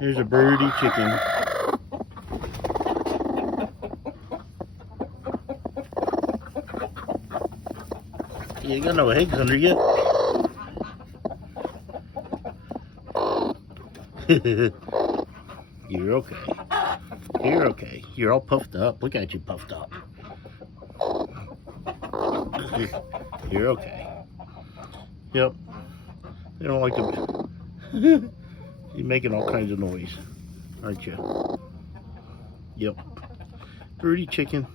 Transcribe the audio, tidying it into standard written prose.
Here's a Broody chicken. You got no eggs under you. You're okay. You're okay. You're all puffed up. Look at you puffed up. You're okay. Yep. You don't like to... You're making all kinds of noise, aren't you? Yep. Broody chicken.